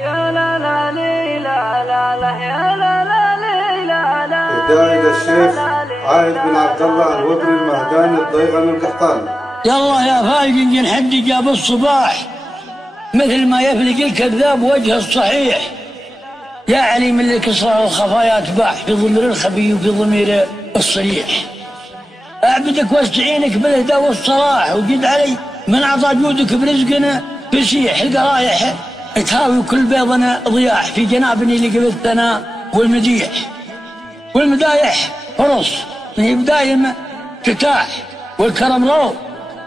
يا لا لا لي لا لا لا يا لا لا لي لا لا. هداية الشيخ عايد بن عبد الله الوبري المهداني الضيغم القحطاني. يلا يا فايق حد جاب الصباح مثل ما يفلق الكذاب وجه الصحيح. يا عليم اللي كسر الخفايا تباح في ضمير الخفي وفي ضمير الصريح. اعبدك واستعينك بالهدى والصلاح وجد علي من عطى جودك برزقنا فسيح. القرايح تهاوي كل بيضنا ضياح في جنابني اللي قبل الثناء والمديح والمدايح فرص من بدايم تتاح والكرم رو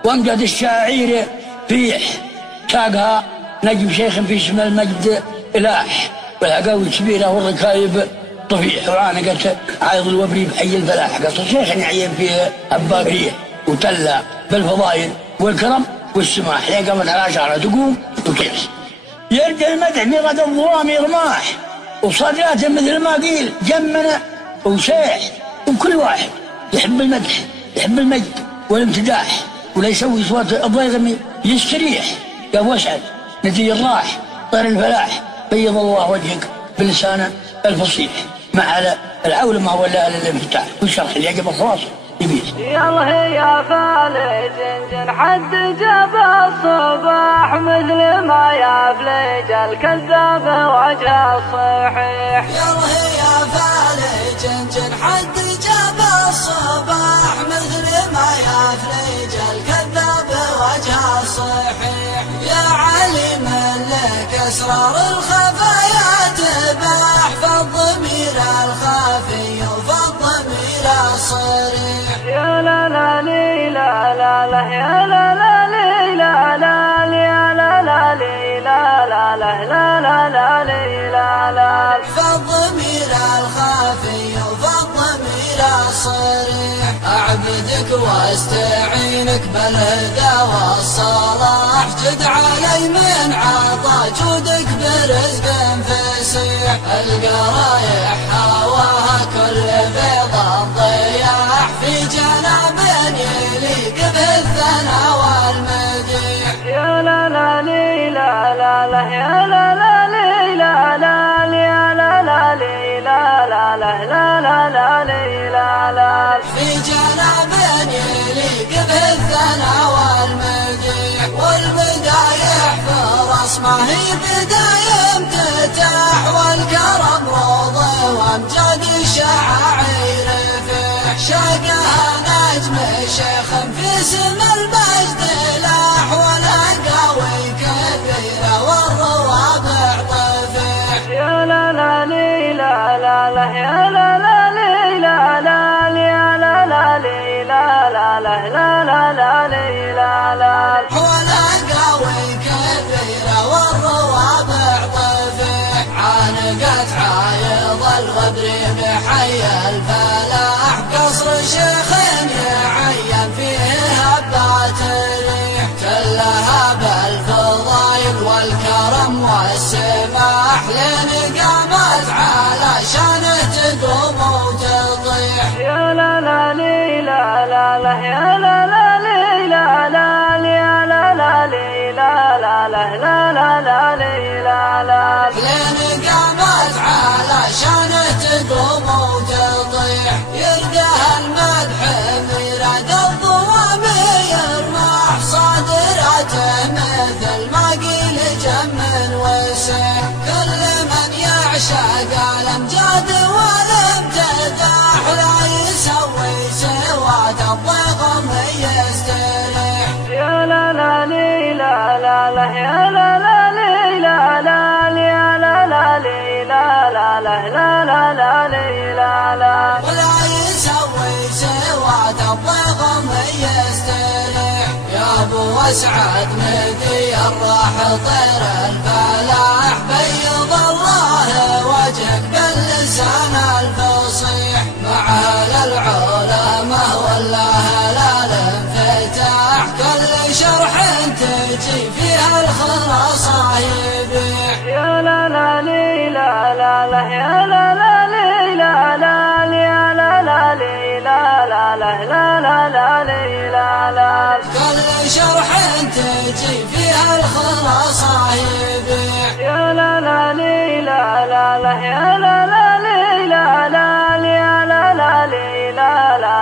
وامجد الشاعير فيح. ساقها نجم شيخ في شمال المجد إلاح والعقاوي كبيرة والركايب طفيح وعانقت عايض الوبري بحي الفلاح. قصر شيخ يعين فيه أباقية وتلا بالفضايل والكرم والسماح. يا قامت على شعرها تقوم وتكس يرجى المدح مرد الظلام رماح وصداته مثل ما قيل جمنا وسيح. وكل واحد يحب المدح يحب المجد والامتداح ولا يسوي صوت الضيغمي يستريح. يا ابو اسعد نتي الراح طير الفلاح بيض الله وجهك بلسانه الفصيح مع العولمه ولا الانفتاح والشرح اللي يعجب الخواص يبيح. يلا يا فالج انجن حد جاب الصباح مثل ما يفلج الكذاب وجه الصحيح. يلا يا فالج انجن حد جاب الصباح مثل ما يفلج الكذاب وجه الصحيح. يا عليم لك اسرار الخفايا تباح فالضمير الخفي وفالضمير الصريح. يا لا لا لي لا لا لا يا لا لا لي لا لا يا لا لا لي لا لا لا لا لا لا لي لا لا. فالضمير الخفي وفالضمير الصريح. اعبدك واستعينك بالهدى والصلاح جد علي من عطا جودك برزق فسيح. القرايح هواها كل بيض ضياح في جناب يليق بالثنى والمديح. يا لا لا لي لا لا لا يا لا لا لي لا لا يا لا لا لي لا لا لا لا لا لا لي لا لا. في جناب يليق بالثنى والمديح. والبدايح فرص ما هي بداية تتاح والكرم روضه وامجاد الشعاعير فيح. شاقها نجم شيخ في سم المجد لاح والعقاوي كبيرة والروابع طفيح. يا لا لا لي لا لا لا يا لا لا لي لا لا يا لا لا لي لا لا لا لا لا لا لي لا لا. والعقاوي كبيرة والروابع طفيح. عانقت عايض الغدر بحي الفلاح قصر شيخ يعين فيه هبات الريح. كلها بالفضايل والكرم والسماح لين قامت على شانه تقوم وتطيح. يا لا لا لي لا لا لا يا لا لا لي لا لا يا لا لا لي لا لا لا لا لا لا لي لا لا. لين قامت على شانه تقوم وتطيح. يرقها المدح ميراد الضوامي يرمح صادراته مثل ما قيل جم وسيح. كل من يعشق الامجاد والامتداح لا يسوي سوات الضيغم يستريح. يا لا لا لي لا لا لا يا لا لا لي لا لا يا لا لا لي لا لا لا لا لا لا لي لا لا. ولا يسوي سوات الضيغم يستريح. يا ابو اسعد مدي الراح طير الفلاح بيض الله وجهك باللسان الفصيح. مع العلماء والله لا الانفتاح كل شرح تجي فيها الخلاصة يبيح. يا لا لا لي لا لا لا يا لا لا لي لا لا يا لا لا لي لا لا لا لا لا لا لي لا لا كل شرح تجي فيها الخلاصة يبيع يا لا لا لا لا لا يا لا لا لا لا يا لا لا لا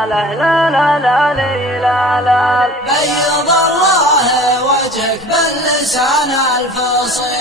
لا لا لا لا لا بيض الله وجهك باللسان الفصيح